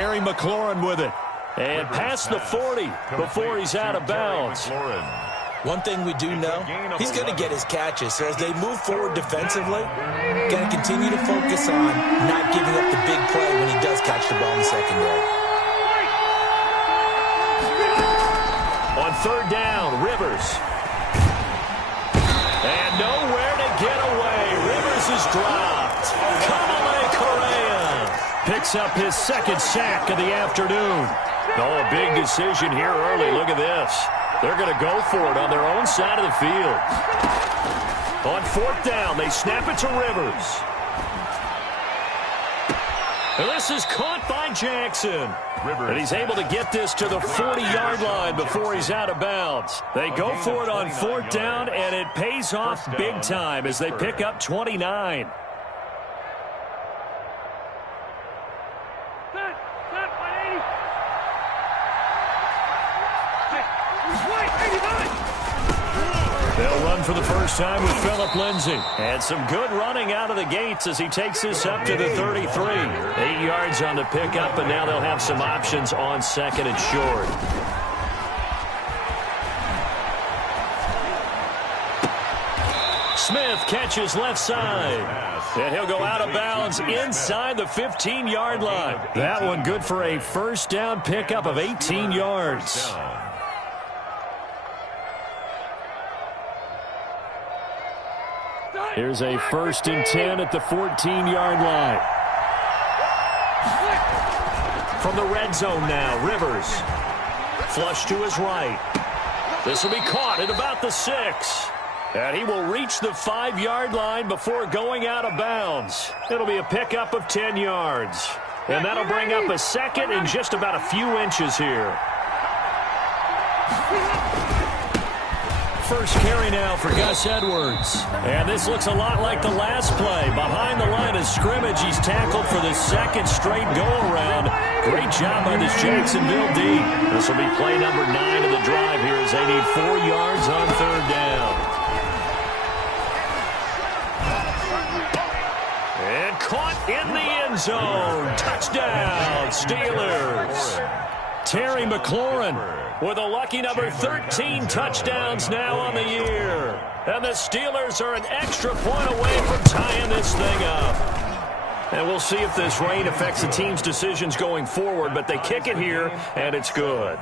Terry McLaurin with it. And past the 40 before he's out of bounds. One thing we do know, he's going to get his catches. So as they move forward defensively, got to continue to focus on not giving up the big play when he does catch the ball in the secondary. On third down, Rivers. And nowhere to get away. Rivers is dropped. Kamale Correa picks up his second sack of the afternoon. Oh, a big decision here early. Look at this. They're going to go for it on their own side of the field. On fourth down, they snap it to Rivers. And this is caught by Jackson. And he's able to get this to the 40-yard line before he's out of bounds. They go for it on fourth down, and it pays off big time as they pick up 29. They'll run for the first time with Phillip Lindsay. And some good running out of the gates as he takes this up to the 33. 8 yards on the pickup, and now they'll have some options on second and short. Smith catches left side. And he'll go out of bounds inside the 15-yard line. That one good for a first down pickup of 18 yards. Here's a 1st and 10 at the 14-yard line. From the red zone now, Rivers. Flush to his right. This will be caught at about the 6. And he will reach the 5-yard line before going out of bounds. It'll be a pickup of 10 yards. And that'll bring up a second and just about a few inches here. First carry now for Gus Edwards. And this looks a lot like the last play. Behind the line of scrimmage, he's tackled for the second straight go-around. Great job by this Jacksonville D. This will be play number 9 of the drive here as they need 4 yards on third down. And caught in the end zone. Touchdown, Steelers. Terry McLaurin with a lucky number 13 touchdowns now on the year. And the Steelers are an extra point away from tying this thing up. And we'll see if this rain affects the team's decisions going forward, but they kick it here, and it's good.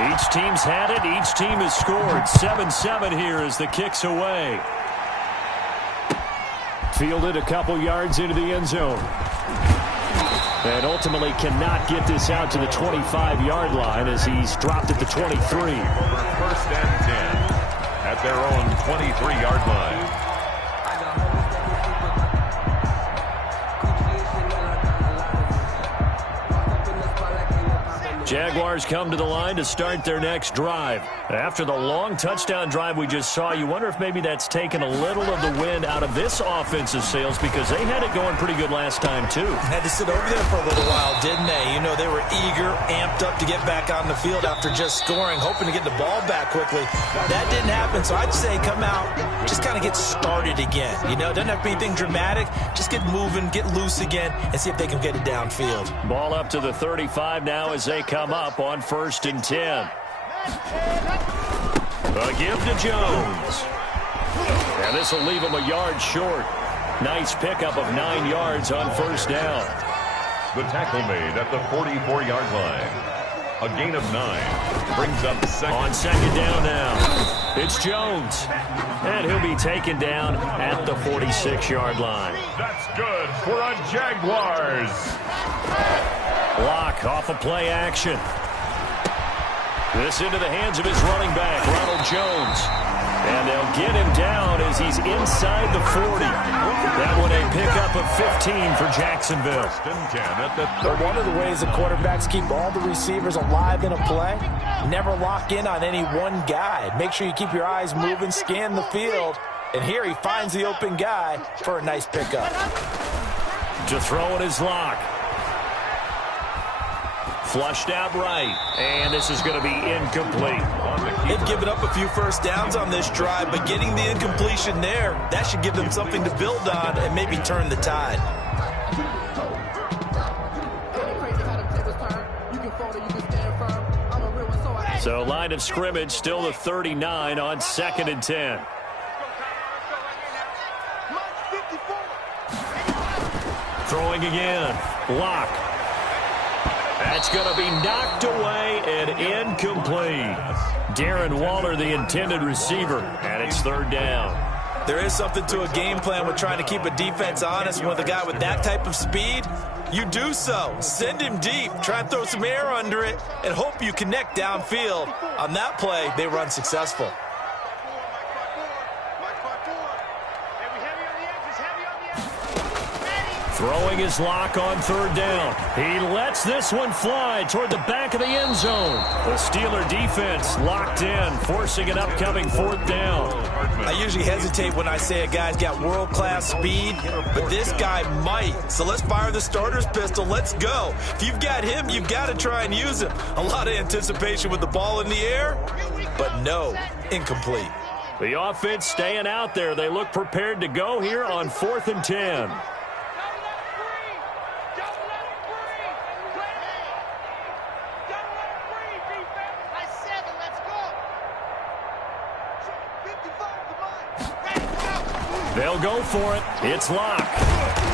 Each team's had it. Each team has scored. 7-7 here as the kick's away. Fielded a couple yards into the end zone. And ultimately cannot get this out to the 25-yard line as he's dropped at the 23. First and 10 at their own 23-yard line. Jaguars come to the line to start their next drive. After the long touchdown drive we just saw, you wonder if maybe that's taken a little of the wind out of this offensive sails because they had it going pretty good last time, too. Had to sit over there for a little while, didn't they? You know, they were eager, amped up to get back on the field after just scoring, hoping to get the ball back quickly. That didn't happen, so I'd say come out, just kind of get started again. You know, it doesn't have to be anything dramatic. Just get moving, get loose again, and see if they can get it downfield. Ball up to the 35 now as they come up on 1st and 10. A give to Jones. And this will leave him a yard short. Nice pickup of 9 yards on first down. The tackle made at the 44-yard line. A gain of 9 brings up second. On second down now, it's Jones. And he'll be taken down at the 46-yard line. That's good for a Jaguars. Block off of play action. This into the hands of his running back, Ronald Jones. And they'll get him down as he's inside the 40. That one a pickup of 15 for Jacksonville. But one of the ways the quarterbacks keep all the receivers alive in a play, never lock in on any one guy. Make sure you keep your eyes moving, scan the field. And here he finds the open guy for a nice pickup. To throw in his lock. Flushed out right. And this is going to be incomplete. They've given up a few first downs on this drive, but getting the incompletion there, that should give them something to build on and maybe turn the tide. So line of scrimmage still the 39 on 2nd and 10. Throwing again. Lock. That's going to be knocked away and incomplete. Darren Waller, the intended receiver, and it's 3rd down. There is something to a game plan with trying to keep a defense honest. With a guy with that type of speed, you do so. Send him deep. Try and throw some air under it and hope you connect downfield. On that play, they run successful. Throwing his lock on 3rd down. He lets this one fly toward the back of the end zone. The Steeler defense locked in, forcing an upcoming 4th down. I usually hesitate when I say a guy's got world-class speed, but this guy might. So let's fire the starter's pistol. Let's go. If you've got him, you've got to try and use him. A lot of anticipation with the ball in the air, but no, incomplete. The offense staying out there. They look prepared to go here on 4th and 10. They'll go for it. It's Locke.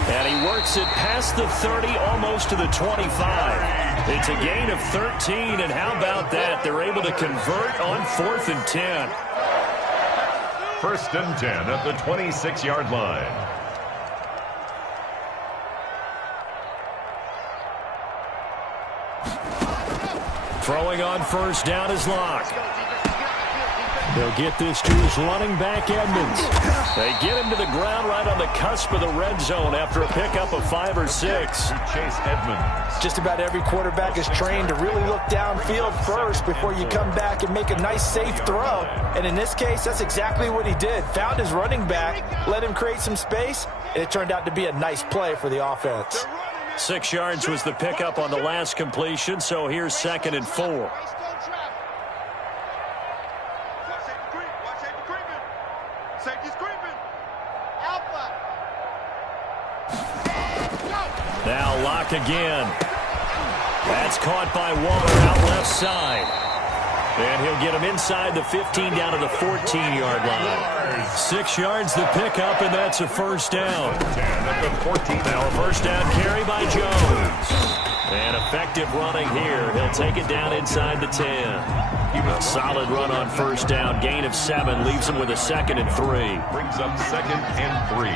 And he works it past the 30, almost to the 25. It's a gain of 13, and how about that? They're able to convert on 4th and 10. 1st and 10 at the 26-yard line. Throwing on 1st down is Locke. They'll get this to his running back, Edmonds. They get him to the ground right on the cusp of the red zone after a pickup of 5 or 6. Chase Edmonds. Just about every quarterback is trained to really look downfield first before you come back and make a nice, safe throw. And in this case, that's exactly what he did. Found his running back, let him create some space, and it turned out to be a nice play for the offense. 6 yards was the pickup on the last completion, so here's 2nd and 4. Now Locke again. That's caught by Waller out left side. And he'll get him inside the 15 down to the 14-yard line. 6 yards the pickup, and that's a 1st down. 10 at the 14. Now a 1st down carry by Jones. And effective running here. He'll take it down inside the 10. A solid run on 1st down. Gain of 7 leaves him with a 2nd and 3. Brings up 2nd and 3.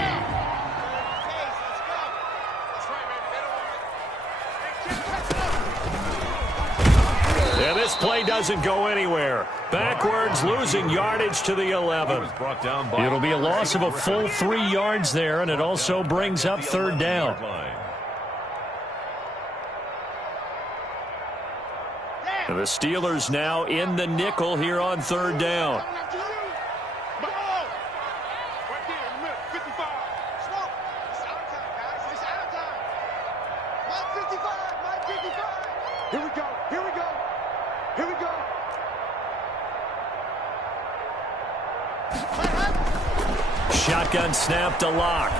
Yeah, this play doesn't go anywhere. Backwards, losing yardage to the 11. It'll be a loss of a full 3 yards there, and it also brings up 3rd down. And the Steelers now in the nickel here on 3rd down. Shotgun snap to Locke.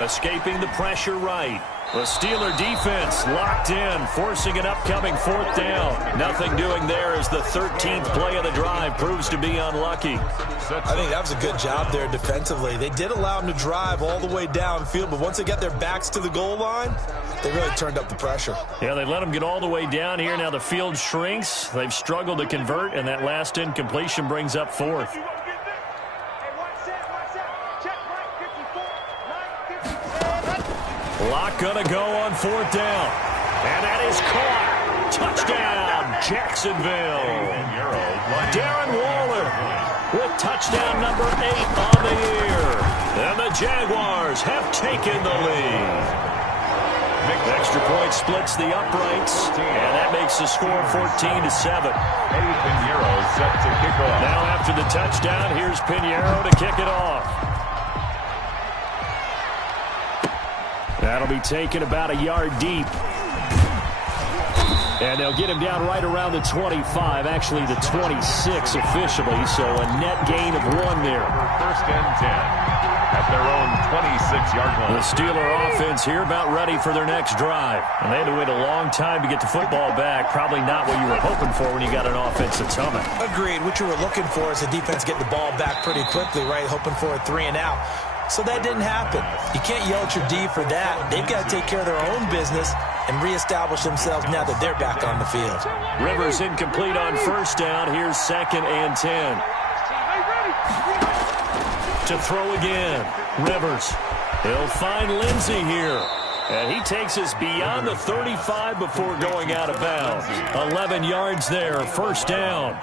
Escaping the pressure right. The Steeler defense locked in, forcing an upcoming 4th down. Nothing doing there as the 13th play of the drive proves to be unlucky. I think that was a good job there defensively. They did allow them to drive all the way downfield, but once they got their backs to the goal line, they really turned up the pressure. Yeah, they let them get all the way down here. Now the field shrinks. They've struggled to convert, and that last incompletion brings up 4th. Locke gonna go on 4th down. And that is caught. Touchdown, Jacksonville. Darren Waller with touchdown number 8 on the year. And the Jaguars have taken the lead. Extra point splits the uprights, and that makes the score 14-7. Eddie Pinheiro set to kick off. Now after the touchdown, here's Pinheiro to kick it off. That'll be taken about a yard deep. And they'll get him down right around the 25, actually the 26 officially, so a net gain of 1 there. First and 10 at their own 26-yard line. The Steeler offense here about ready for their next drive. And they had to wait a long time to get the football back. Probably not what you were hoping for when you got an offense that's humming. Agreed. What you were looking for is the defense get the ball back pretty quickly, right? Hoping for a 3 and out. So that didn't happen. You can't yell at your D for that. They've got to take care of their own business and reestablish themselves now that they're back on the field. Rivers incomplete on first down. Here's 2nd and 10. To throw again. Rivers. He'll find Lindsey here. And he takes us beyond the 35 before going out of bounds. 11 yards there. First down.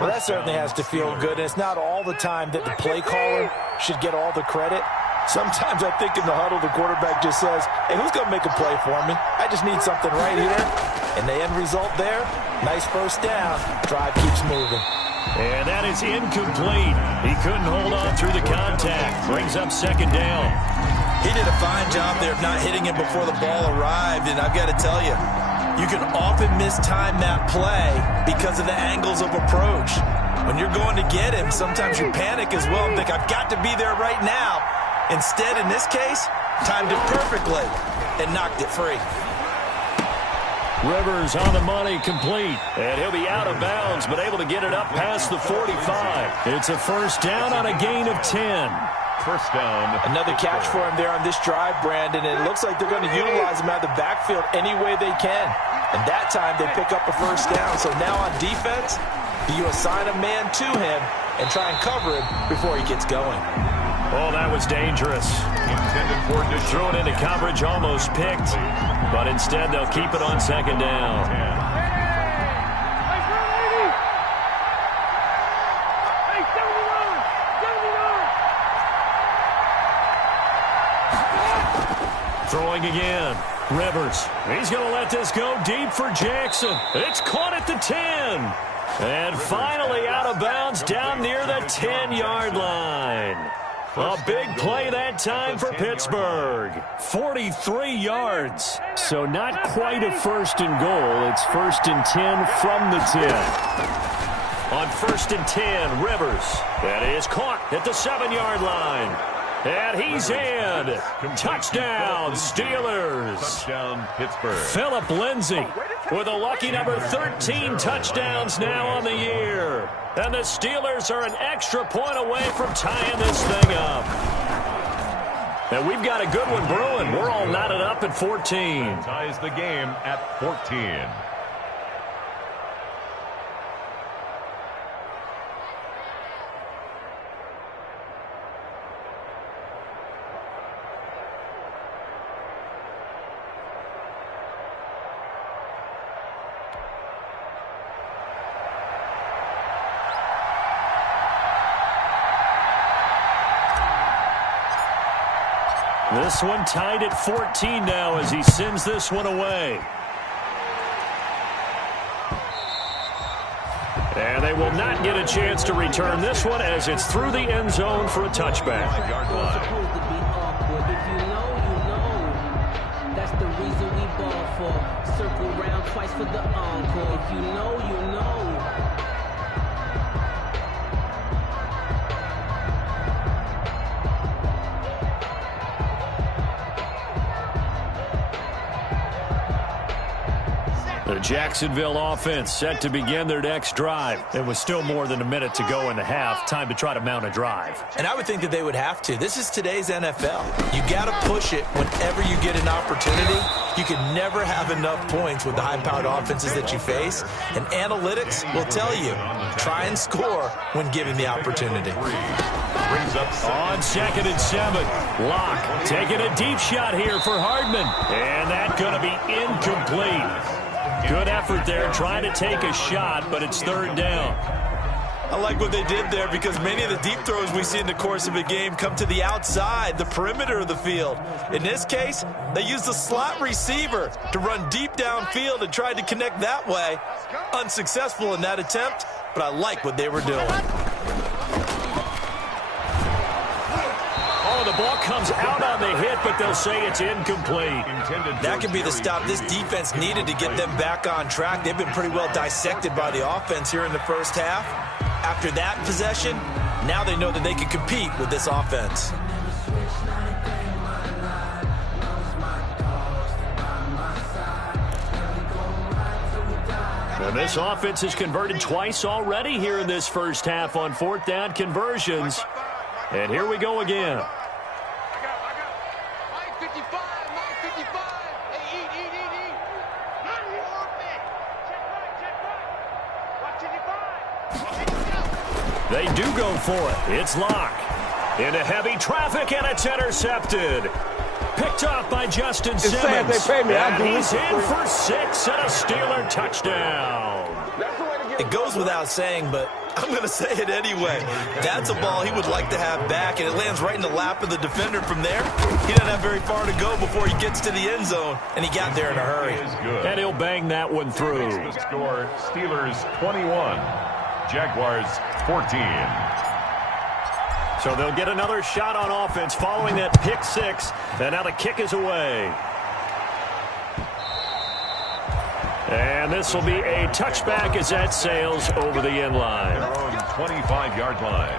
Well, that certainly has to feel good. And it's not all the time that the play caller should get all the credit. Sometimes I think in the huddle, the quarterback just says, hey, who's going to make a play for me? I just need something right here. And the end result there, nice first down. Drive keeps moving. And that is incomplete. He couldn't hold on through the contact. Brings up 2nd down. He did a fine job there of not hitting him before the ball arrived. And I've got to tell you, you can often mistime that play because of the angles of approach. When you're going to get him, sometimes you panic as well and think, I've got to be there right now. Instead, in this case, timed it perfectly and knocked it free. Rivers on the money, complete. And he'll be out of bounds, but able to get it up past the 45. It's a first down on a gain of 10. First down. Another catch for him there on this drive, Brandon. And it looks like they're going to utilize him out of the backfield any way they can. And that time they pick up a first down. So now on defense, do you assign a man to him and try and cover him before he gets going? Oh, that was dangerous. Intended for thrown into coverage, almost picked. But instead, they'll keep it on 2nd down. Throwing again. Rivers. He's going to let this go deep for Jackson. It's caught at the 10. And finally out of bounds down near the 10-yard line. A big play that time for Pittsburgh. 43 yards. So not quite a first and goal. It's 1st and 10 from the 10. On 1st and 10, Rivers. That is caught at the 7-yard line. And he's in. Touchdown, Steelers. Touchdown, Pittsburgh. Philip Lindsay with a lucky number 13 touchdowns now on the year. And the Steelers are an extra point away from tying this thing up. And we've got a good one brewing. We're all knotted up at 14. Ties the game at 14. This one tied at 14 now as he sends this one away. And they will not get a chance to return this one as it's through the end zone for a touchback. That's the reason we ball for. Circle round twice for the encore. If you know, you know. The Jacksonville offense set to begin their next drive. There was still more than a minute to go in the half. Time to try to mount a drive. And I would think that they would have to. This is today's NFL. You got to push it whenever you get an opportunity. You can never have enough points with the high-powered offenses that you face. And analytics will tell you, try and score when given the opportunity. On 2nd and 7, Locke taking a deep shot here for Hardman. And that's going to be incomplete. Good effort there, trying to take a shot, but it's 3rd down. I like what they did there because many of the deep throws we see in the course of a game come to the outside, the perimeter of the field. In this case, they used the slot receiver to run deep downfield and tried to connect that way. Unsuccessful in that attempt, but I like what they were doing. Oh, the the ball comes out on the hit, but they'll say it's incomplete. That could be the stop this defense needed to get them back on track. They've been pretty well dissected by the offense here in the first half. After that possession, now they know that they can compete with this offense. And this offense has converted twice already here in this first half on fourth down conversions. And here we go again. I got 955. Hey, eat. Check right. They do go for it. It's Locke. Into heavy traffic, and it's intercepted. Picked off by Justin Simmons. Sad they pay me. And he's in for 6 and a Steeler touchdown. It goes without saying, but I'm going to say it anyway. That's a ball he would like to have back, and it lands right in the lap of the defender from there. He doesn't have very far to go before he gets to the end zone, and he got there in a hurry. And he'll bang that one through. The score, Steelers 21, Jaguars 14. So they'll get another shot on offense following that pick 6, and now the kick is away. And this will be a touchback as that sails over the end line. Their own 25-yard line.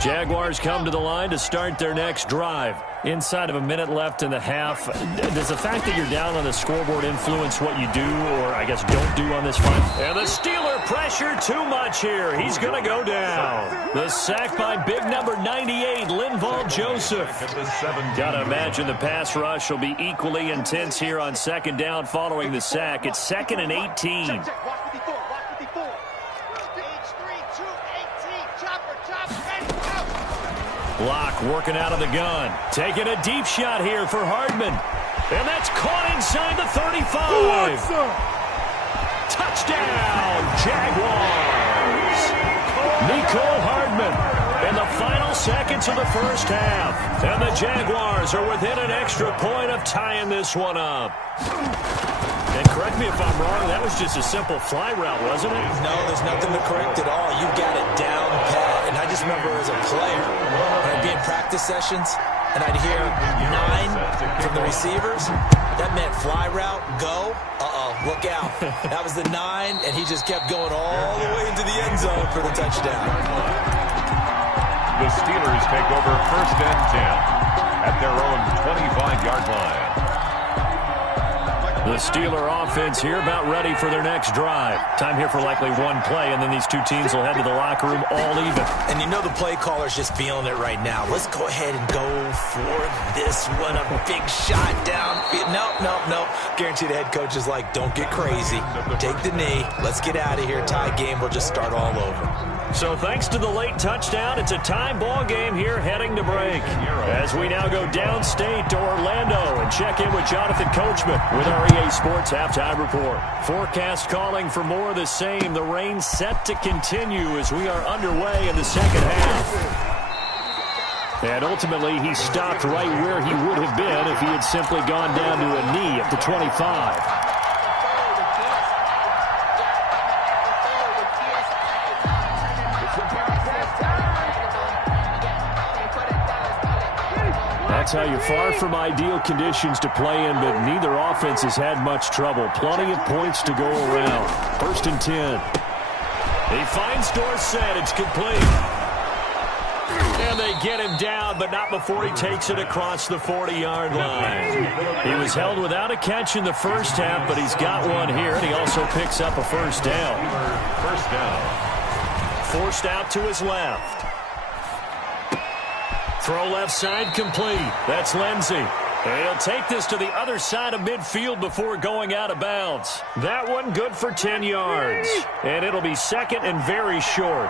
Jaguars come to the line to start their next drive. Inside of a minute left in the half. Does the fact that you're down on the scoreboard influence what you do, or I guess don't do on this fight? And the Steeler pressure too much here. He's going to go down. The sack by big number 98, Linval Joseph. Got to imagine the pass rush will be equally intense here on second down following the sack. It's 2nd and 18. Watch 54. H3, 2, 18. Chopper, ready, go. Locke working out of the gun. Taking a deep shot here for Hardman. And that's caught inside the 35. Touchdown, Jaguars. Nicole Hardman in the final seconds of the first half. And the Jaguars are within an extra point of tying this one up. And correct me if I'm wrong, that was just a simple fly route, wasn't it? No, there's nothing to correct at all. You got it down pat. And I just remember as a player, when I'd be in practice sessions, and I'd hear 9 from the receivers, that meant fly route, go, look out. That was the 9, and he just kept going all the way into the end zone for the touchdown. The Steelers take over 1st and 10 at their own 25-yard line. The Steeler offense here about ready for their next drive. Time here for likely one play, and then these two teams will head to the locker room all even. And you know the play caller's just feeling it right now. Let's go ahead and go for this one. A big shot down. No. Guarantee the head coach is like, don't get crazy. Take the knee. Let's get out of here. Tie game. We'll just start all over. So thanks to the late touchdown, it's a tie ball game here heading to break. As we now go downstate to Orlando and check in with Jonathan Coachman with our EA Sports Halftime Report. Forecast calling for more of the same. The rain set to continue as we are underway in the second half. And ultimately, he stopped right where he would have been if he had simply gone down to a knee at the 25. That's how you're far from ideal conditions to play in, but neither offense has had much trouble. Plenty of points to go around. 1st and 10. He finds Dorsett. It's complete. And they get him down, but not before he takes it across the 40-yard line. He was held without a catch in the first half, but he's got one here, and he also picks up a first down. First down. Forced out to his left. Throw left side complete. That's Lindsey. And he'll take this to the other side of midfield before going out of bounds. That one good for 10 yards. And it'll be 2nd and very short.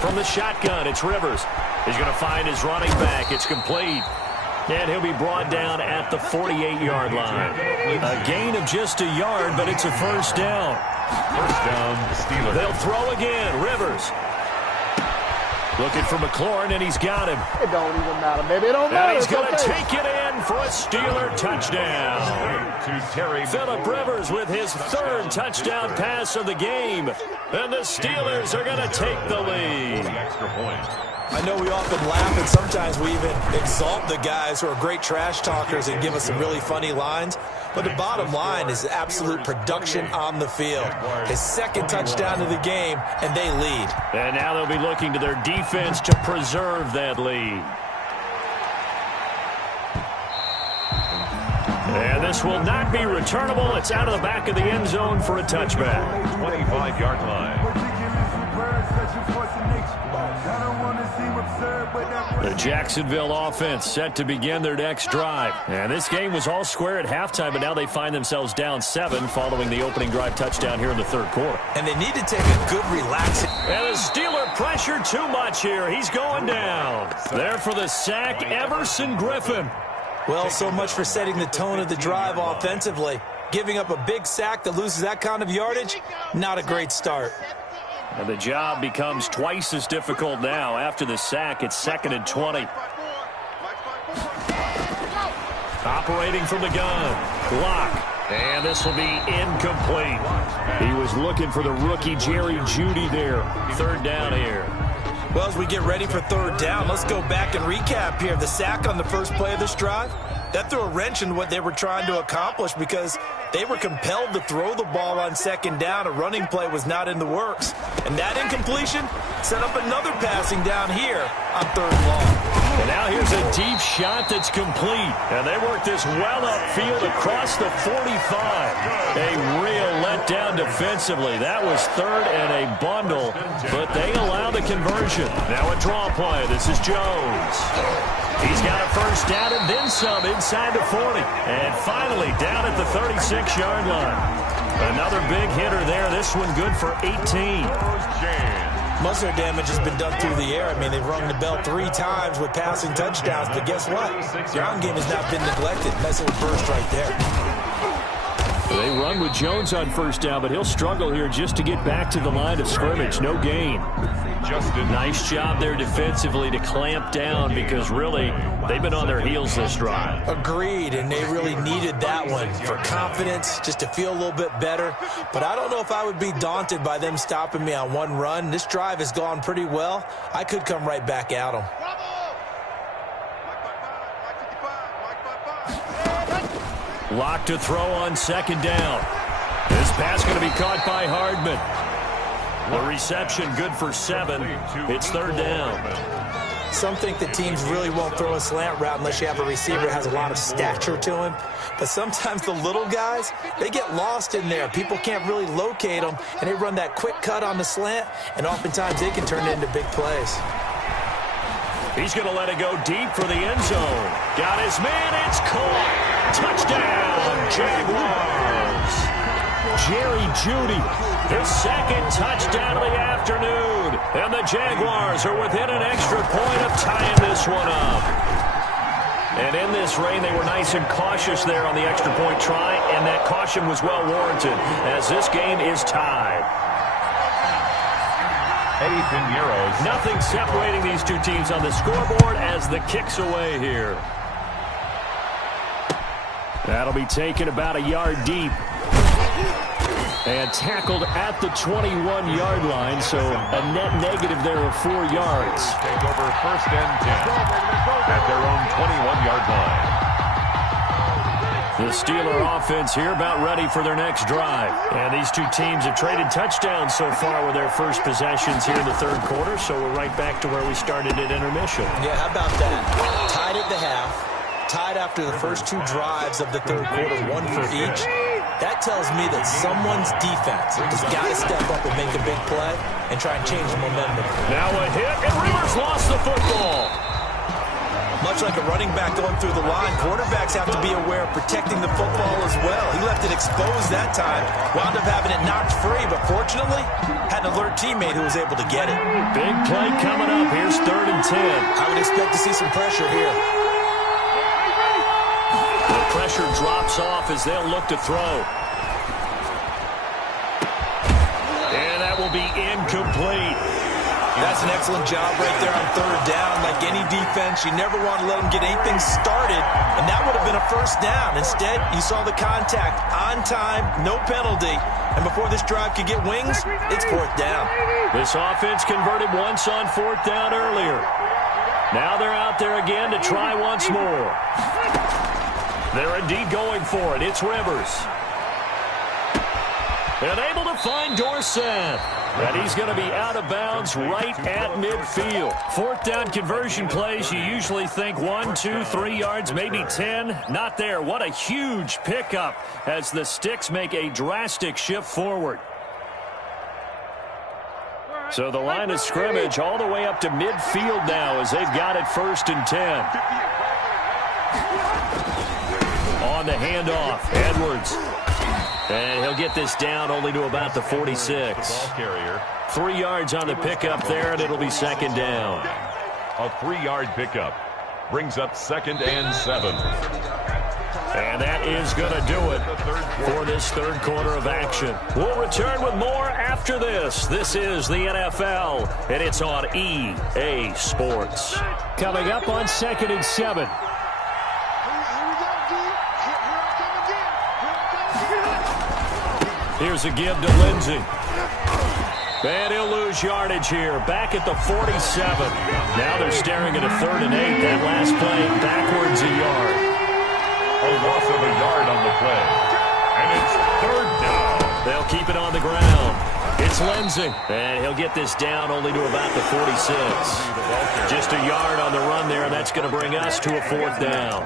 From the shotgun, it's Rivers. He's going to find his running back. It's complete. And he'll be brought down at the 48-yard line. A gain of just a yard, but it's a first down. First down, Steelers. They'll throw again. Rivers. Looking for McLaurin, and he's got him. It don't even matter, baby. It don't matter. And he's going to take it in for a Steeler touchdown. to Terry Phillip Rivers with his third touchdown pass of the game. And the Steelers are going to take the lead. The extra point. I know we often laugh, and sometimes we even exalt the guys who are great trash talkers and give us some really funny lines. But the bottom line is absolute production on the field. His second touchdown of the game, and they lead. And now they'll be looking to their defense to preserve that lead. And this will not be returnable. It's out of the back of the end zone for a touchback. 25-yard line. The Jacksonville offense set to begin their next drive. And this game was all square at halftime, but now they find themselves down 7 following the opening drive touchdown here in the third quarter. And they need to take a good relaxing. And the Steeler pressure too much here. He's going down. There for the sack, Everson Griffin. Well, so much for setting the tone of the drive offensively. Giving up a big sack that loses that kind of yardage, not a great start. And the job becomes twice as difficult now. After the sack, it's 2nd and 20. Operating from the gun. Lock. And this will be incomplete. He was looking for the rookie Jerry Jeudy there. Third down here. Well, as we get ready for third down, let's go back and recap here. The sack on the first play of this drive, that threw a wrench in what they were trying to accomplish because they were compelled to throw the ball on second down. A running play was not in the works. And that incompletion set up another passing down here on third and long. And now here's a deep shot that's complete. And they work this well upfield across the 45. A real letdown defensively. That was third and a bundle, but they allow the conversion. Now a draw play. This is Jones. He's got a first down and then some inside the 40. And finally down at the 36-yard line. Another big hitter there. This one good for 18. Most of their damage has been done through the air. I mean, they've rung the bell 3 times with passing touchdowns, but guess what? Ground game has not been neglected. Nice little burst right there. They run with Jones on first down, but he'll struggle here just to get back to the line of scrimmage. No gain. Nice job there defensively to clamp down because really they've been on their heels this drive. Agreed, and they really needed that one for confidence, just to feel a little bit better. But I don't know if I would be daunted by them stopping me on one run. This drive has gone pretty well. I could come right back at them. Lock to throw on second down. This pass going to be caught by Hardman. The reception good for 7. It's third down. Some think that teams really won't throw a slant route unless you have a receiver that has a lot of stature to him. But sometimes the little guys, they get lost in there. People can't really locate them, and they run that quick cut on the slant, and oftentimes they can turn it into big plays. He's going to let it go deep for the end zone. Got his man. It's caught. Touchdown, Jaguars. Jerry Jeudy, his second touchdown of the afternoon. And the Jaguars are within an extra point of tying this one up. And in this rain, they were nice and cautious there on the extra point try, and that caution was well warranted as this game is tied. Nothing separating these two teams on the scoreboard as the kick's away here. That'll be taken about a yard deep. And tackled at the 21-yard line, so a net negative there of 4 yards. Take over first and 10 at their own 21-yard line. The Steeler offense here about ready for their next drive. And these two teams have traded touchdowns so far with their first possessions here in the third quarter, so we're right back to where we started at intermission. Yeah, how about that? Tied at the half, tied after the first 2 drives of the third quarter, 1 for each. That tells me that someone's defense has got to step up and make a big play and try and change the momentum. Now a hit, and Rivers lost the football. Much like a running back going through the line, quarterbacks have to be aware of protecting the football as well. He left it exposed that time, wound up having it knocked free, but fortunately, had an alert teammate who was able to get it. Big play coming up. Here's 3rd and 10. I would expect to see some pressure here. The pressure drops off as they'll look to throw. And that will be incomplete. That's an excellent job right there on third down. Like any defense, you never want to let them get anything started, and that would have been a first down. Instead, you saw the contact on time, no penalty, and before this drive could get wings, it's fourth down. This offense converted once on fourth down earlier. Now they're out there again to try once more. They're indeed going for it. It's Rivers. And able to find Dorsett. And he's going to be out of bounds right at midfield. Fourth down conversion plays, you usually think 1, 2, 3 yards, maybe 10. Not there. What a huge pickup as the Sticks make a drastic shift forward. So the line of scrimmage all the way up to midfield now as they've got it 1st and 10. On the handoff, Edwards. And he'll get this down only to about the 46. 3 yards on the pickup there, and it'll be 2nd down. A 3-yard pickup brings up 2nd and 7. And that is going to do it for this third quarter of action. We'll return with more after this. This is the NFL, and it's on EA Sports. Coming up on 2nd and 7. Here's a give to Lindsey. And he'll lose yardage here. Back at the 47. Now they're staring at a 3rd and 8. That last play backwards a yard. A loss of a yard on the play. And it's 3rd down. They'll keep it on the ground. It's Lindsey. And he'll get this down only to about the 46. Just a yard on the run there, and that's going to bring us to a 4th down.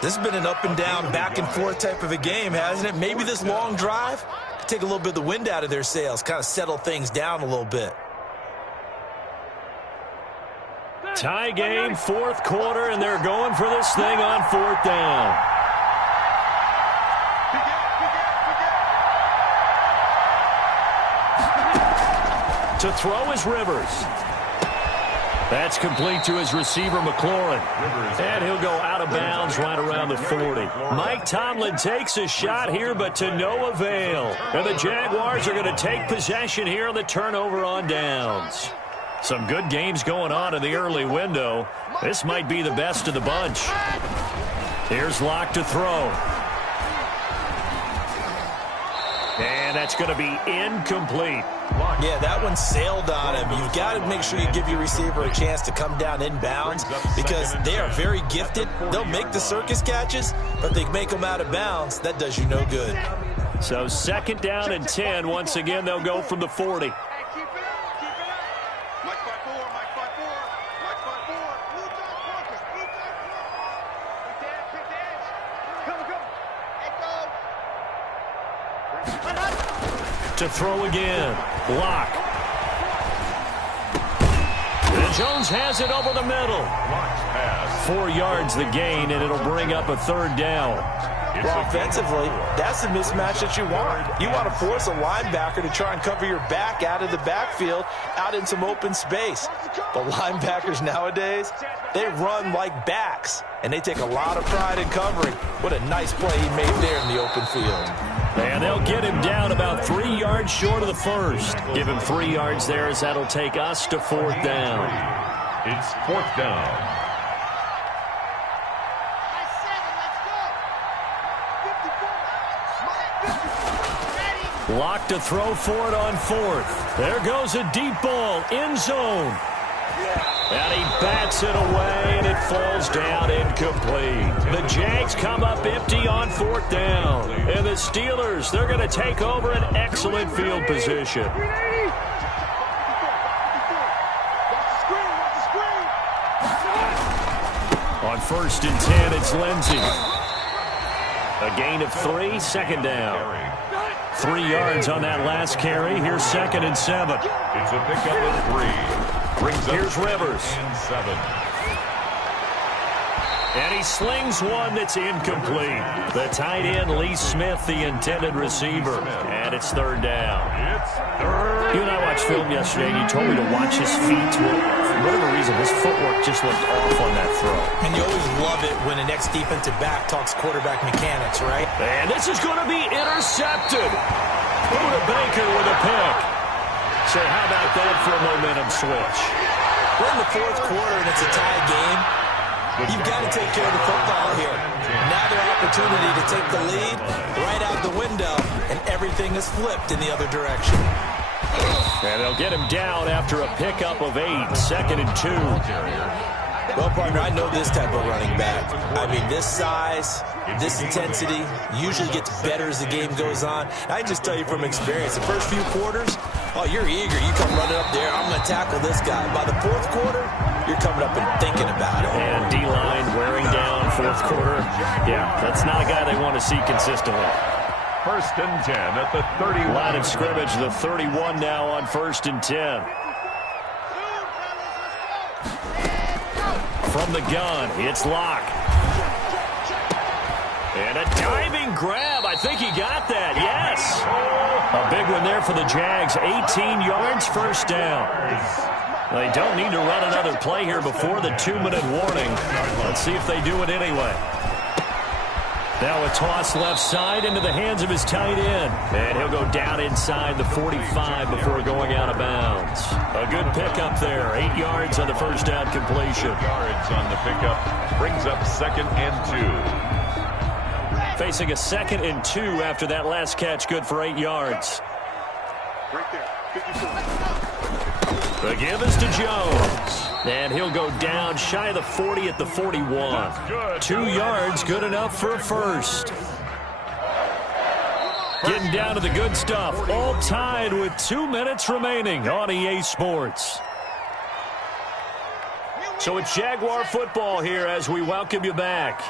This has been an up and down, back and forth type of a game, hasn't it? Maybe this long drive take a little bit of the wind out of their sails, kind of settle things down a little bit. Tie game, 4th quarter, and they're going for this thing on 4th down. To throw is Rivers. That's complete to his receiver, McLaurin. And he'll go out of bounds right around the 40. Mike Tomlin takes a shot here, but to no avail. And the Jaguars are going to take possession here on the turnover on downs. Some good games going on in the early window. This might be the best of the bunch. Here's Locke to throw. And that's going to be incomplete. Yeah, that one sailed on him. You've got to make sure you give your receiver a chance to come down inbounds because they are very gifted. They'll make the circus catches, but they make them out of bounds. That does you no good. So 2nd down and 10. Once again, they'll go from the 40. To throw again. Block. And Jones has it over the middle. 4 yards the gain, and it'll bring up a 3rd down. Well, offensively, that's the mismatch that you want. You want to force a linebacker to try and cover your back out of the backfield, out in some open space. The linebackers nowadays, they run like backs, and they take a lot of pride in covering. What a nice play he made there in the open field. And they'll get him down about 3 yards short of the 1st. Give him 3 yards there as that'll take us to 4th down. It's 4th down. Locke to throw for it on 4th. There goes a deep ball, end zone. And he bats it away, and it falls down incomplete. The Jags come up empty on 4th down. And the Steelers, they're going to take over an excellent field position. On 1st and 10, it's Lindsey. A gain of 3, 2nd down. 3 yards on that last carry. Here's 2nd and 7. It's a pickup of 3. Here's Rivers. And 7. And he slings one that's incomplete. The tight end, Lee Smith, the intended receiver. And it's 3rd down. You and I watched film yesterday, and you told me to watch his feet. For whatever reason, his footwork just looked off on that throw. And you always love it when the next defensive back talks quarterback mechanics, right? And this is going to be intercepted. Buda Baker with a pick. So how about that for a momentum switch? We're in the fourth quarter and it's a tie game. You've got to take care of the football here. Now their opportunity to take the lead right out the window, and everything is flipped in the other direction. And they'll get him down after a pickup of 8, 2nd and 2. Well, partner, I know this type of running back. I mean, this size, this intensity usually gets better as the game goes on. I can just tell you from experience, the first few quarters, oh, you're eager. You come running up there, I'm going to tackle this guy. By the fourth quarter, you're coming up and thinking about it. And D-line wearing down fourth quarter. Yeah, that's not a guy they want to see consistently. 1st and 10 at the 31. Line of scrimmage, the 31 now on 1st and 10. From the gun, it's Locke. And a diving grab. I think he got that. Yes. A big one there for the Jags. 18 yards, 1st down. They don't need to run another play here before the 2-minute warning. Let's see if they do it anyway. Now a toss left side into the hands of his tight end. And he'll go down inside the 45 before going out of bounds. A good pickup there. 8 yards on the 1st down completion. Yards on the pickup. Brings up 2nd and 2. Facing a 2nd and 2 after that last catch. Good for 8 yards. Right there. 54. The give is to Jones. And he'll go down shy of the 40 at the 41. 2 yards, good enough for a first. Getting down to the good stuff. All tied with 2 minutes remaining on EA Sports. So it's Jaguar football here as we welcome you back.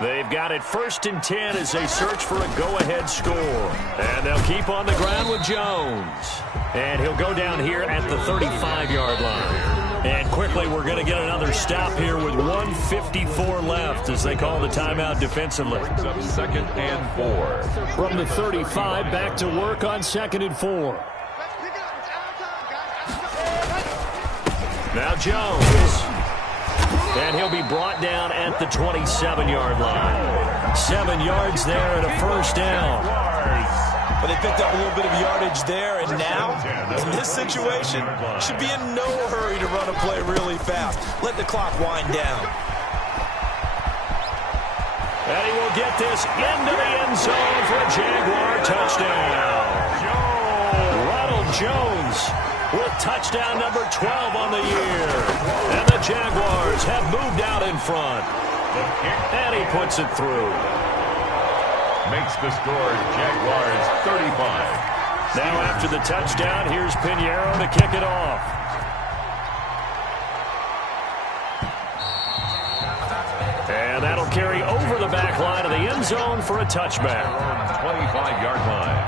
They've got it 1st and 10 as they search for a go-ahead score. And they'll keep on the ground with Jones. And he'll go down here at the 35-yard line. And quickly, we're going to get another stop here with 1:54 left as they call the timeout defensively. Brings up 2nd and 4. From the 35, back to work on 2nd and 4. Now Jones. And he'll be brought down at the 27-yard line. 7 yards there and a 1st down. But they picked up a little bit of yardage there, and now, in this situation, should be in no hurry to run a play really fast. Let the clock wind down. And he will get this into the end zone for a Jaguar touchdown. Ronald Jones with touchdown number 12 on the year. And the Jaguars have moved out in front. And he puts it through. Makes the score Jaguars 35. Now after the touchdown, here's Pinheiro to kick it off. And that'll carry over the back line of the end zone for a touchback. 25-yard line.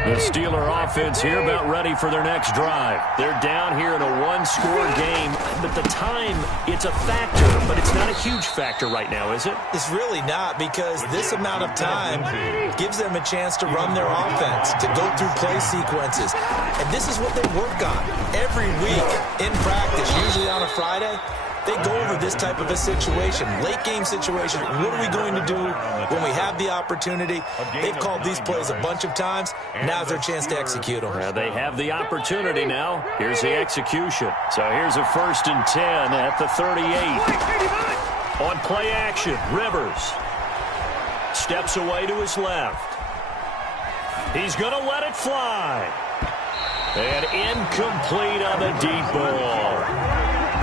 The Steeler offense here about ready for their next drive. They're down here in a one-score game, but the time, it's a factor, but it's not a huge factor right now, is it? It's really not, because this amount of time gives them a chance to run their offense, to go through play sequences. And this is what they work on every week in practice, usually on a Friday. They go over this type of a situation, late game situation. What are we going to do when we have the opportunity? They've called these plays a bunch of times. Now's their chance to execute them. Well, they have the opportunity now. Here's the execution. So here's a 1st and 10 at the 38. On play action, Rivers steps away to his left. He's going to let it fly. And incomplete on the deep ball.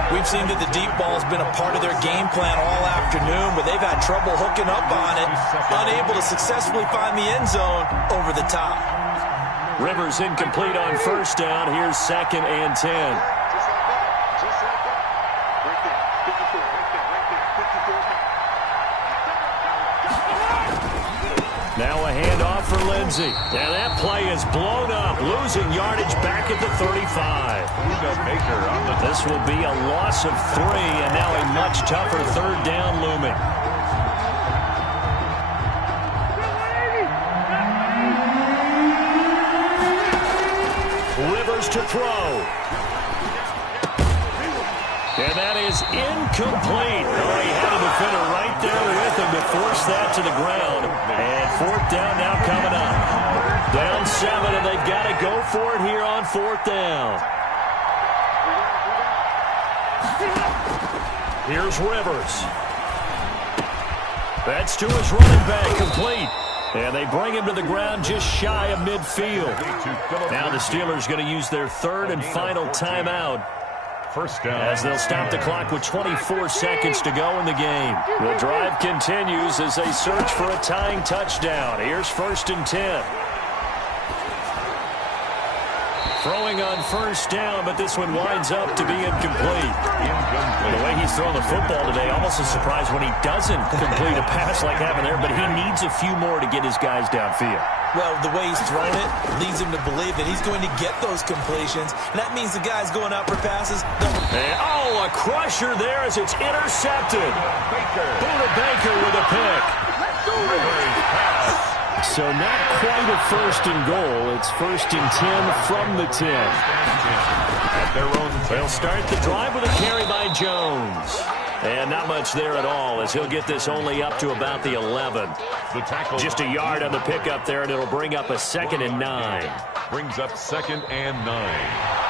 We've seen that the deep ball has been a part of their game plan all afternoon, but they've had trouble hooking up on it, unable to successfully find the end zone over the top. Rivers incomplete on 1st down. Here's 2nd and 10. Just like that. Right there. 54. Right there. 54. Now a handoff for Lindsey. And that play is blown up, losing yardage back at the 35. This will be a loss of 3, and now a much tougher 3rd down looming. Rivers to throw. And that is incomplete. Oh, he had a defender right there with him to force that to the ground. And fourth down now coming up. Down 7, and they've got to go for it here on fourth down. Here's Rivers. That's to his running back, complete. And they bring him to the ground just shy of midfield. Now the Steelers going to use their third and final timeout. First down. As they'll stop the clock with 24 seconds to go in the game. The drive continues as they search for a tying touchdown. Here's 1st and 10. Throwing on first down, but this one winds up to be incomplete. The way he's throwing the football today, almost a surprise when he doesn't complete a pass like happened there, but he needs a few more to get his guys downfield. Well, the way he's thrown it leads him to believe that he's going to get those completions, and that means the guys going out for passes. A crusher there as it's intercepted. Buda Baker with a pick. So not quite a 1st and goal. It's 1st and 10 from the 10. At their own. They'll start the drive with a carry by Jones. And not much there at all as he'll get this only up to about the 11. The tackle. Just a yard on the pickup there, and it'll bring up a 2nd and 9. Brings up 2nd and 9.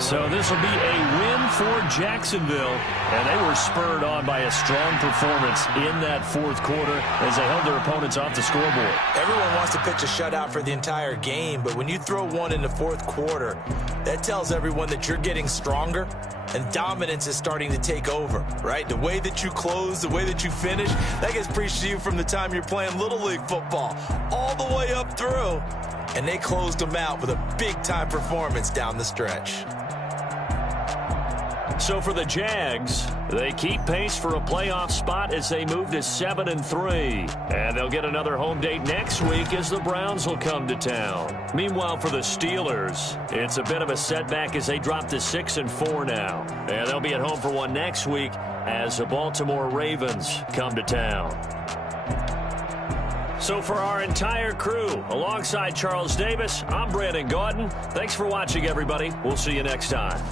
So this will be a win for Jacksonville, and they were spurred on by a strong performance in that fourth quarter as they held their opponents off the scoreboard. Everyone wants to pitch a shutout for the entire game, but when you throw one in the fourth quarter, that tells everyone that you're getting stronger and dominance is starting to take over, right? The way that you close, the way that you finish, that gets preached to you from the time you're playing Little League football all the way up through. And they closed them out with a big-time performance down the stretch. So for the Jags, they keep pace for a playoff spot as they move to 7-3. And they'll get another home date next week as the Browns will come to town. Meanwhile, for the Steelers, it's a bit of a setback as they drop to 6-4 now. And they'll be at home for one next week as the Baltimore Ravens come to town. So for our entire crew, alongside Charles Davis, I'm Brandon Gaudin. Thanks for watching, everybody. We'll see you next time.